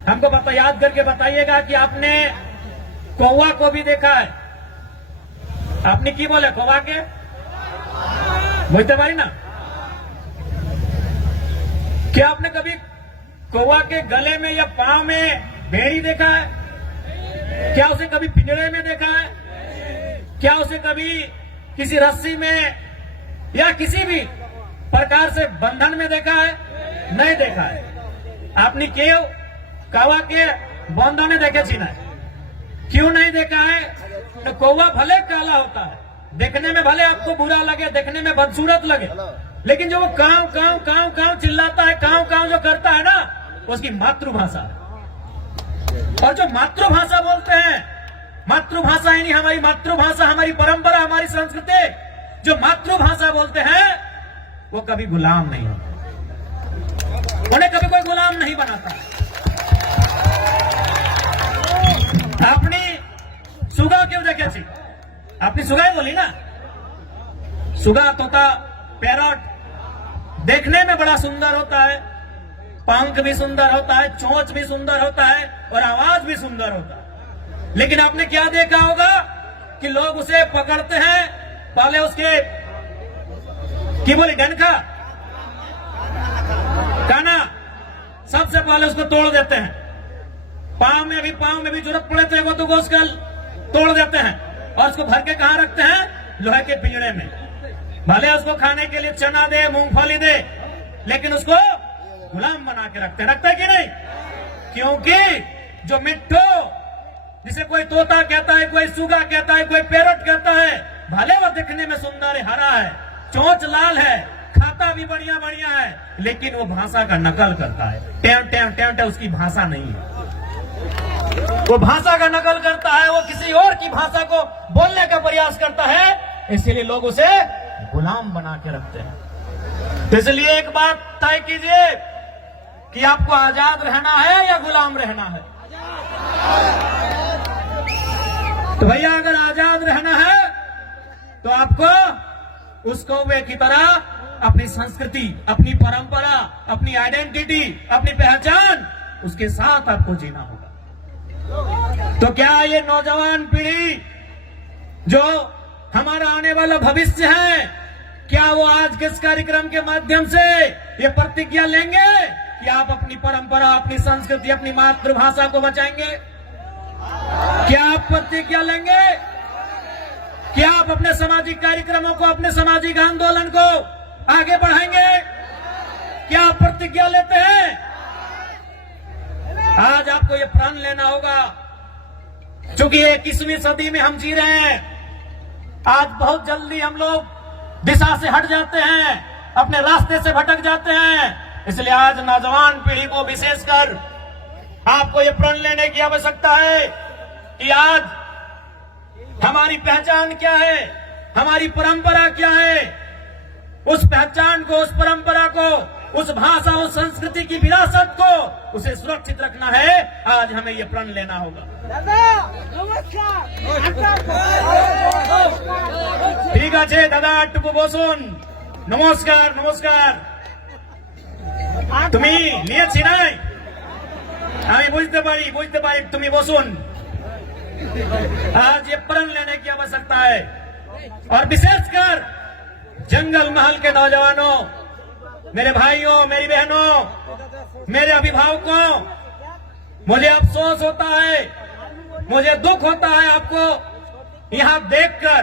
हमको याद करके बताइएगा कि आपने कौवा को भी देखा है। आपने की बोले कौवा के बुझते पारी ना? क्या आपने कभी कौवा के गले में या पांव में बेड़ी देखा है? क्या उसे कभी पिंजरे में देखा है? क्या उसे कभी किसी रस्सी में या किसी भी प्रकार से बंधन में देखा है? नहीं देखा है। आपने क्यों कौवा के बंधन देखे छी नहीं? क्यों नहीं देखा है? तो कौवा भले काला होता है, देखने में भले आपको बुरा लगे, देखने में बदसूरत लगे, लेकिन जो वो काव काव काव काव चिल्लाता है, काव काव जो करता है ना, उसकी मातृभाषा है। और जो मातृभाषा बोलते हैं, मातृभाषा यानी हमारी मातृभाषा, हमारी परंपरा, हमारी संस्कृति, जो मातृभाषा बोलते हैं वो कभी गुलाम नहीं होते, उन्हें कभी कोई गुलाम नहीं बनाता। आपने सुगा क्यों देखे थी? आपने सुगा ही बोली ना? सुगा, तोता, पैरट देखने में बड़ा सुंदर होता है, पंख भी सुंदर होता है, चोंच भी सुंदर होता है और आवाज भी सुंदर होता है। लेकिन आपने क्या देखा होगा कि लोग उसे पकड़ते हैं, पहले उसके की बोली डंका काना सबसे पहले उसको तोड़ देते हैं। पांव में भी जरूरत पड़े तो एगो दुगो उसका तोड़ देते हैं और उसको भर के कहां रखते हैं? लोहे के पिंजरे में। भले उसको खाने के लिए चना दे, मूंगफली दे, लेकिन उसको गुलाम बना के रखते हैं कि नहीं? क्योंकि जो मिट्ठू, जिसे कोई तोता कहता है, कोई सुगा कहता है, कोई पैरट कहता है, भले वो दिखने में सुंदर है, हरा है, चोंच लाल है, खाता भी बढ़िया बढ़िया है, लेकिन वो भाषा का नकल करता है। टेम टेम टेम टेम उसकी भाषा नहीं है, वो भाषा का नकल करता है, वो किसी और की भाषा को बोलने का प्रयास करता है, इसीलिए लोग उसे गुलाम बना के रखते हैं। तो इसलिए एक बात तय कीजिए कि आपको आजाद रहना है या गुलाम रहना है? तो भैया अगर आजाद रहना है तो आपको उस कौवे की तरह अपनी संस्कृति, अपनी परंपरा, अपनी आइडेंटिटी, अपनी पहचान, उसके साथ आपको जीना होगा। तो क्या ये नौजवान पीढ़ी जो हमारा आने वाला भविष्य है, क्या वो आज के इस कार्यक्रम के माध्यम से ये प्रतिज्ञा लेंगे कि आप अपनी परंपरा, अपनी संस्कृति, अपनी मातृभाषा को बचाएंगे? क्या आप प्रतिज्ञा लेंगे? क्या आप अपने सामाजिक कार्यक्रमों को, अपने सामाजिक आंदोलन को आगे बढ़ाएंगे? क्या आप प्रतिज्ञा लेते हैं? आज आपको ये प्रण लेना होगा, क्योंकि 21वीं सदी में हम जी रहे हैं। आज बहुत जल्दी हम लोग दिशा से हट जाते हैं, अपने रास्ते से भटक जाते हैं। इसलिए आज नौजवान पीढ़ी को विशेषकर आपको ये प्रण लेने की आवश्यकता है कि आज हमारी पहचान क्या है, हमारी परंपरा क्या है। उस पहचान को, उस परंपरा को, उस भाषा, उस संस्कृति की विरासत को, उसे सुरक्षित रखना है। आज हमें ये प्रण लेना होगा। ठीक है दादा, टुकु बसुन। नमस्कार नमस्कार। তুমি নিয়েছি নাই, আমি বুঝতে পারি তুমি বসুন। आज ये प्रण लेने की आवश्यकता है और विशेषकर जंगल महल के नौजवानों, मेरे भाइयों, मेरी बहनों, मेरे अभिभावकों, मुझे अफसोस होता है, मुझे दुख होता है आपको यहां देखकर।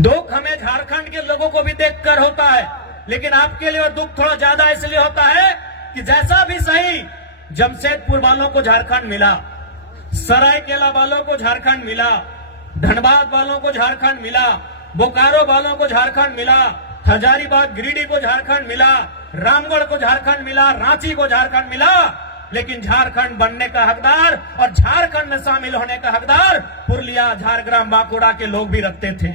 दुख हमें झारखंड के लोगों को भी देखकर होता है, लेकिन आपके लिए दुख थोड़ा ज्यादा इसलिए होता है कि जैसा भी सही जमशेदपुर वालों को झारखंड मिला, सरायकेला वालों को झारखंड मिला, धनबाद वालों को झारखंड मिला, बोकारो वालों को झारखंड मिला, हजारीबाग गिरिडीह को झारखंड मिला, रामगढ़ को झारखंड मिला, रांची को झारखंड मिला, लेकिन झारखंड बनने का हकदार और झारखंड में शामिल होने का हकदार पुरुलिया, झारग्राम, बांकुड़ा के लोग भी रखते थे।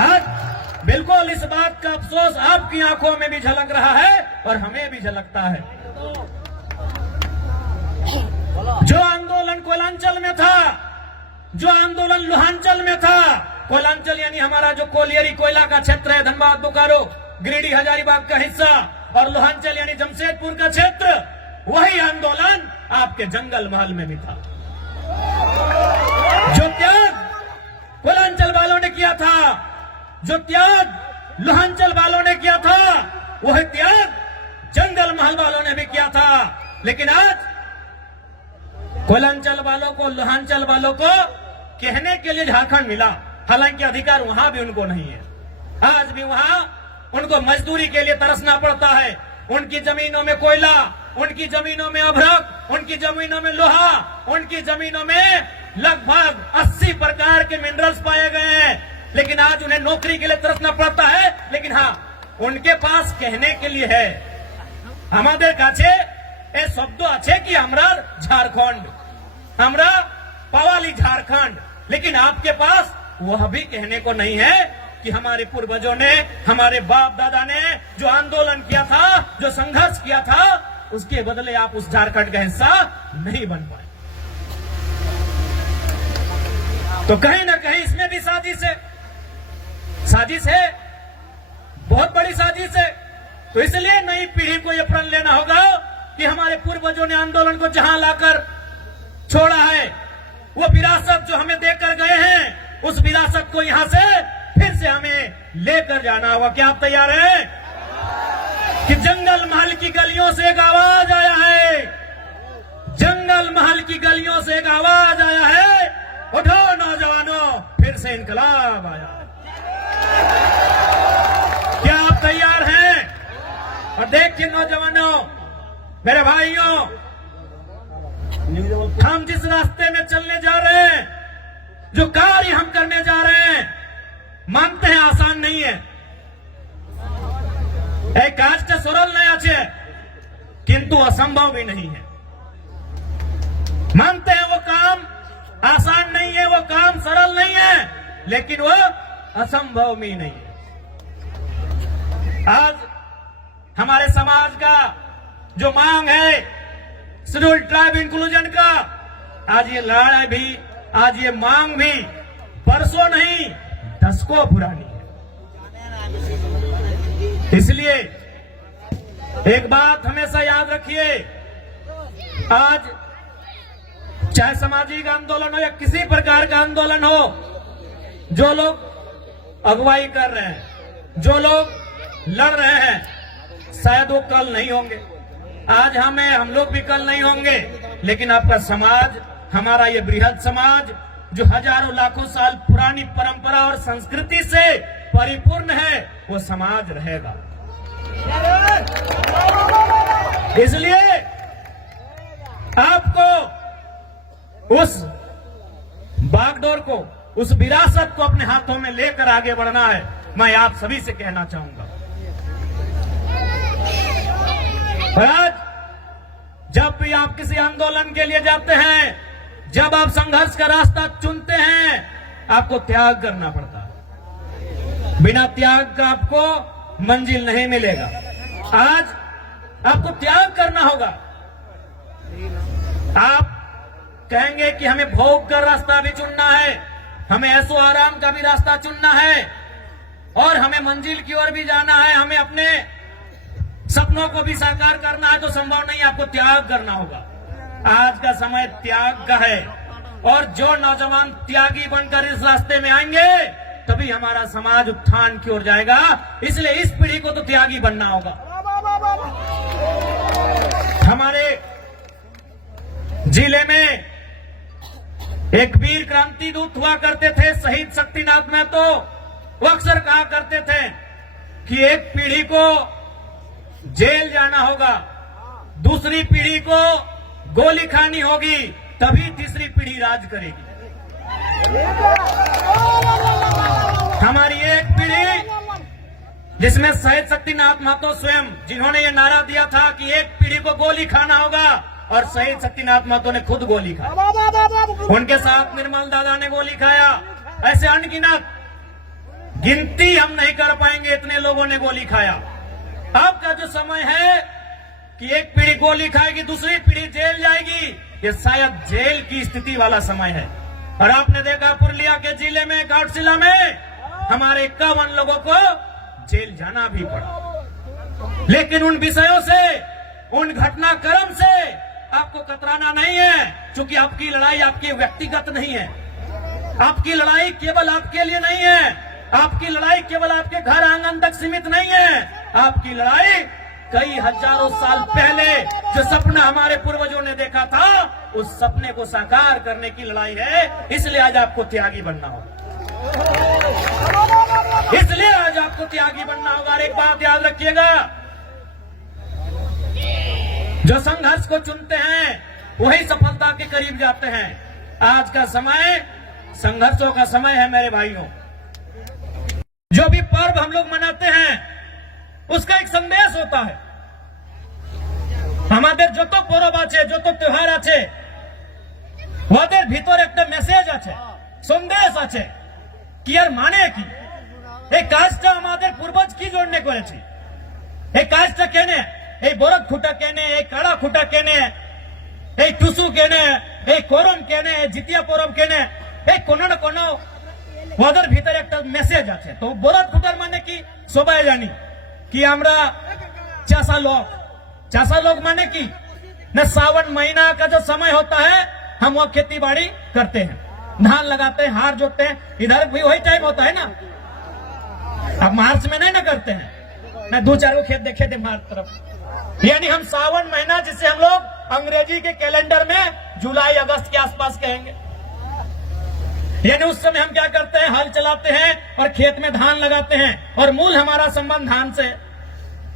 आज बिल्कुल इस बात का अफसोस आपकी आंखों में भी झलक रहा है और हमें भी झलकता है। जो आंदोलन कोयलांचल में था, जो आंदोलन लोहांचल में था, कोयलांचल यानी हमारा जो कोलियरी कोयला का क्षेत्र है, धनबाद, बोकारो, गिरिडीह, हजारीबाग का हिस्सा, और लोहांचल यानी जमशेदपुर का क्षेत्र, वही आंदोलन आपके जंगल महल में भी था। जो त्याग कुलांचल वालों ने किया था, जो त्याग लोहांचल वालों ने किया था, वह त्याग जंगल महल वालों ने भी किया था। लेकिन आज कुलांचल वालों को, लोहांचल वालों को कहने के लिए झारखंड मिला, हालांकि अधिकार वहां भी उनको नहीं है। आज भी वहां उनको मजदूरी के लिए तरसना पड़ता है। उनकी जमीनों में कोयला, उनकी जमीनों में अभ्रक, उनकी जमीनों में लोहा, उनकी जमीनों में लगभग 80 प्रकार के मिनरल्स पाए गए हैं। लेकिन आज उन्हें नौकरी के लिए तरसना पड़ता है। लेकिन हाँ, उनके पास कहने के लिए है, हमारे काछे ए शब्द अच्छे कि हमरा झारखंड, हमरा पवाली झारखंड। लेकिन आपके पास वह भी कहने को नहीं है कि हमारे पूर्वजों ने, हमारे बाप दादा ने जो आंदोलन किया था, जो संघर्ष किया था, उसके बदले आप उस झारखंड का हिस्सा नहीं बन पाए। तो कहीं ना कहीं इसमें भी साजिश है, साजिश है, बहुत बड़ी साजिश है। तो इसलिए नई पीढ़ी को यह प्रण लेना होगा कि हमारे पूर्वजों ने आंदोलन को जहां लाकर छोड़ा है, वो विरासत जो हमें देकर गए हैं, उस विरासत को यहां से फिर से हमें लेकर जाना होगा। क्या आप तैयार हैं? कि जंगल महल की गलियों से एक आवाज आया है, जंगल महल की गलियों से एक आवाज आया है, उठो नौजवानों, फिर से इनकलाब आया। क्या आप तैयार हैं? और देखिए नौजवानों, मेरे भाइयों, हम जिस रास्ते में चलने जा रहे हैं, जो कार्य हम करने जा रहे हैं, मानते हैं आसान नहीं है, एक काज का सरल नहीं আছে, किंतु असंभव भी नहीं है। मानते हैं वो काम आसान नहीं है, वो काम सरल नहीं है, लेकिन वो असंभव भी नहीं है। आज हमारे समाज का जो मांग है शेड्यूल ट्राइब इंक्लूजन का, आज ये लड़ाई भी, आज ये मांग भी बरसों नहीं दशकों पुरानी है। इसलिए एक बात हमेशा याद रखिए, आज चाहे सामाजिक आंदोलन हो या किसी प्रकार का आंदोलन हो, जो लोग अगुवाई कर रहे हैं, जो लोग लड़ रहे हैं, शायद वो कल नहीं होंगे, आज हम लोग भी कल नहीं होंगे, लेकिन आपका समाज, हमारा ये बृहद समाज जो हजारों लाखों साल पुरानी परंपरा और संस्कृति से परिपूर्ण है, वो समाज रहेगा। इसलिए आपको उस बागडोर को, उस विरासत को अपने हाथों में लेकर आगे बढ़ना है। मैं आप सभी से कहना चाहूंगा, और आज जब भी आप किसी आंदोलन के लिए जाते हैं, जब आप संघर्ष का रास्ता चुनते हैं, आपको त्याग करना पड़ता है। बिना त्याग का आपको मंजिल नहीं मिलेगा। आज आपको त्याग करना होगा। आप कहेंगे कि हमें भोग का रास्ता भी चुनना है, हमें ऐसो आराम का भी रास्ता चुनना है, और हमें मंजिल की ओर भी जाना है, हमें अपने सपनों को भी साकार करना है, तो संभव नहीं, आपको त्याग करना होगा। आज का समय त्याग का है, और जो नौजवान त्यागी बनकर इस रास्ते में आएंगे, तभी हमारा समाज उत्थान की ओर जाएगा। इसलिए इस पीढ़ी को तो त्यागी बनना होगा। हमारे जिले में एक वीर क्रांति दूत हुआ करते थे, शहीद शक्तिनाथ महतो। वो अक्सर कहा करते थे कि एक पीढ़ी को जेल जाना होगा, दूसरी पीढ़ी को गोली खानी होगी, तभी तीसरी पीढ़ी राज करेगी। हमारी एक पीढ़ी जिसमें शहीद शक्तिनाथ महतो स्वयं, जिन्होंने ये नारा दिया था कि एक पीढ़ी को गोली खाना होगा, और शहीद शक्तिनाथ महतो ने खुद गोली खाई, उनके साथ निर्मल दादा ने गोली खाया। ऐसे अनगिनत, गिनती हम नहीं कर पाएंगे, इतने लोगों ने गोली खाया। आपका जो समय है कि एक पीढ़ी गोली खाएगी, दूसरी पीढ़ी जेल जाएगी, ये शायद जेल की स्थिति वाला समय है। और आपने देखा पुरुलिया के जिले में, घाटशिला में, हमारे 51 लोगों को जेल जाना भी पड़ा। लेकिन उन विषयों से, उन घटनाक्रम से आपको कतराना नहीं है, क्योंकि आपकी लड़ाई आपकी व्यक्तिगत नहीं है। आपकी लड़ाई केवल आपके लिए नहीं है, आपकी लड़ाई केवल आपके घर आंगन तक सीमित नहीं है। आपकी लड़ाई कई हजारों साल पहले जो सपना हमारे पूर्वजों ने देखा था, उस सपने को साकार करने की लड़ाई है। इसलिए आज आपको त्यागी बनना होगा, इसलिए आज आपको त्यागी बनना होगा। और एक बात याद रखिएगा, जो संघर्ष को चुनते हैं वही सफलता के करीब जाते हैं। आज का समय संघर्षों का समय है मेरे भाइयों। जो भी पर्व हम लोग मनाते हैं उसका एक संदेश होता है। हमारे जो तो पर्व आछे, जो तो त्योहार आछे, ওদের ভিতরে একটা মেসেজ আছে, সন্দেশ আছে কি আর মানে কি, এই কাজটা আমাদের পূর্বজ কি জন্য করেছে, এই কাজটা কেনে, এই বরদ খুঁটা কেনে, এই কাড়া খুঁটা কেনে, এই টুসু কেনে, এই করম কেনে, জিতিয়া পরব কেনে, এই কোনো না কোনো ওদের ভিতরে একটা মেসেজ আছে। তো বরদ খুঁটার মানে কি সবাই জানি कि हमरा चासा लोग माने की न, सावन महीना का जो समय होता है हम वो खेती बाड़ी करते हैं, धान लगाते हैं, हार जोतते हैं। इधर भी वही टाइम होता है ना। अब मार्च में नहीं ना करते हैं, न दो चार को खेत देखे थे मार्च तरफ। यानी हम सावन महीना, जिसे हम लोग अंग्रेजी के कैलेंडर में जुलाई अगस्त के आसपास कहेंगे, यानी उस समय हम क्या करते हैं, हल चलाते हैं और खेत में धान लगाते हैं, और मूल हमारा संबंध धान से।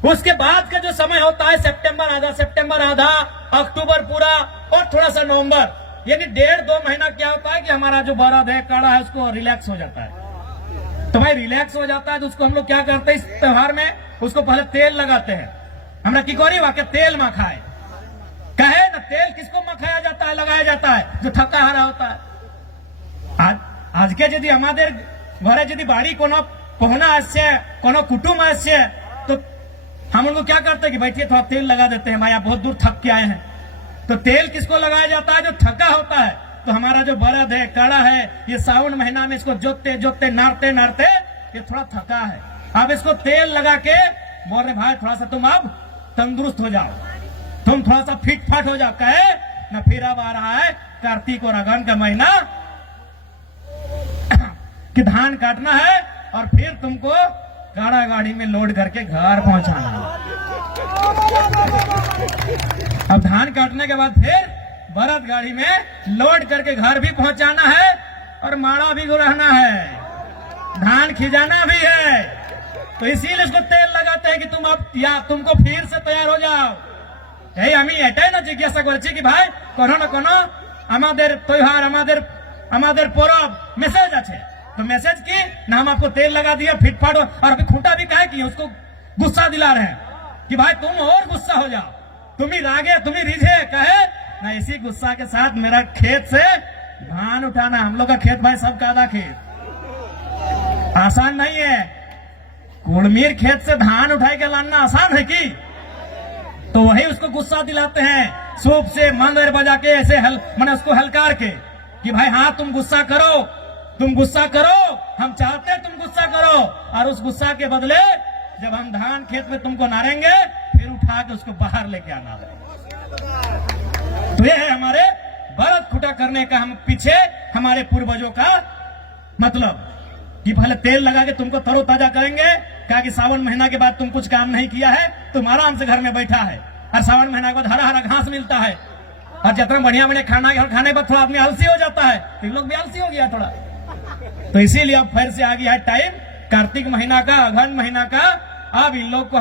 उसके बाद का जो समय होता है सितंबर आधा, अक्टूबर पूरा और थोड़ा सा नवंबर, यानी 1.5-2 महीना क्या होता है कि हमारा जो बरद है, काड़ा है, उसको रिलैक्स हो जाता है। तो भाई रिलैक्स हो जाता है तो उसको हम लोग क्या करते हैं, इस त्योहार में उसको पहले तेल लगाते हैं। हमरा की करी वाके तेल मखाए कहे ना, तेल किसको मखाया जाता है, लगाया जाता है, जो थका हारा होता है। आज के यदि हमारे घरे यदि बाड़ी कोनो पहुना आसे, कोनो कुटुम आसे, तो हम उनको क्या करते हैं कि बैठिए थोड़ा तेल लगा देते हैं, भाई आप बहुत दूर थक के आए हैं। तो तेल किसको लगाया जाता है, जो थका होता है। तो हमारा जो बरद है, काड़ा है, ये सावन महीना में इसको जोतते जोतते नारते नारते ये थोड़ा थका है। अब इसको तेल लगा के बोल रहे भाई थोड़ा सा तुम अब तंदुरुस्त हो जाओ, तुम थोड़ा सा फिट फाट हो जाओ। कहे न, फिर अब आ रहा है कार्तिक और अगन का महीना कि धान काटना है और फिर तुमको काड़ा गाड़ी में लोड करके घर पहुंचाना है। अब धान काटने के बाद फिर बरद गाड़ी में लोड करके घर भी पहुंचाना है और माड़ा भी रहना है, धान खिजाना भी है। तो इसीलिए इसको तेल लगाते हैं कि तुम अब या तुमको फिर से तैयार हो जाओ। यही हमें एटाई ना जिज्ञासा करेছি कि भाई कोनो ना कोनो हमारे त्योहार, हमारे पर्व मेसेज আছে। तो मैसेज की ना, हम आपको तेल लगा दिया फिट फाट, और अभी खूंटा भी काहे किए, उसको गुस्सा दिला रहे हैं कि भाई तुम और गुस्सा हो जाओ, तुम ही रागे, तुम ही रिझे। कहे ना, इसी गुस्सा के साथ मेरा खेत से धान उठाना, हम लोग का खेत भाई सब कादा खेत आसान नहीं है। कुड़मीर खेत से धान उठाई के लाना आसान है की? तो वही उसको गुस्सा दिलाते हैं, सूप से मंदिर बजा के ऐसे मैंने उसको हलकार के कि भाई हाँ तुम गुस्सा करो, तुम गुस्सा करो, हम चाहते हैं तुम गुस्सा करो, और उस गुस्सा के बदले जब हम धान खेत में तुमको नारेंगे फिर उठा के उसको बाहर लेके आना है। तो ये है हमारे बरद खुटा करने का, हम पीछे हमारे पूर्वजों का मतलब कि पहले तेल लगा के तुमको तरोताजा करेंगे। कहा कि सावन महीना के बाद तुम कुछ काम नहीं किया है, तुम आराम से घर में बैठा है, और सावन महीना के बाद हरा हरा घास मिलता है, और जितना बढ़िया बढ़िया खाना खाने पर थोड़ा आदमी आलसी हो जाता है, तो लोग भी आलसी हो गया थोड़ा। तो इसीलिए अब फिर से आ गया है टाइम कार्तिक महीना का, अगहन महीना का। अब इन लोग को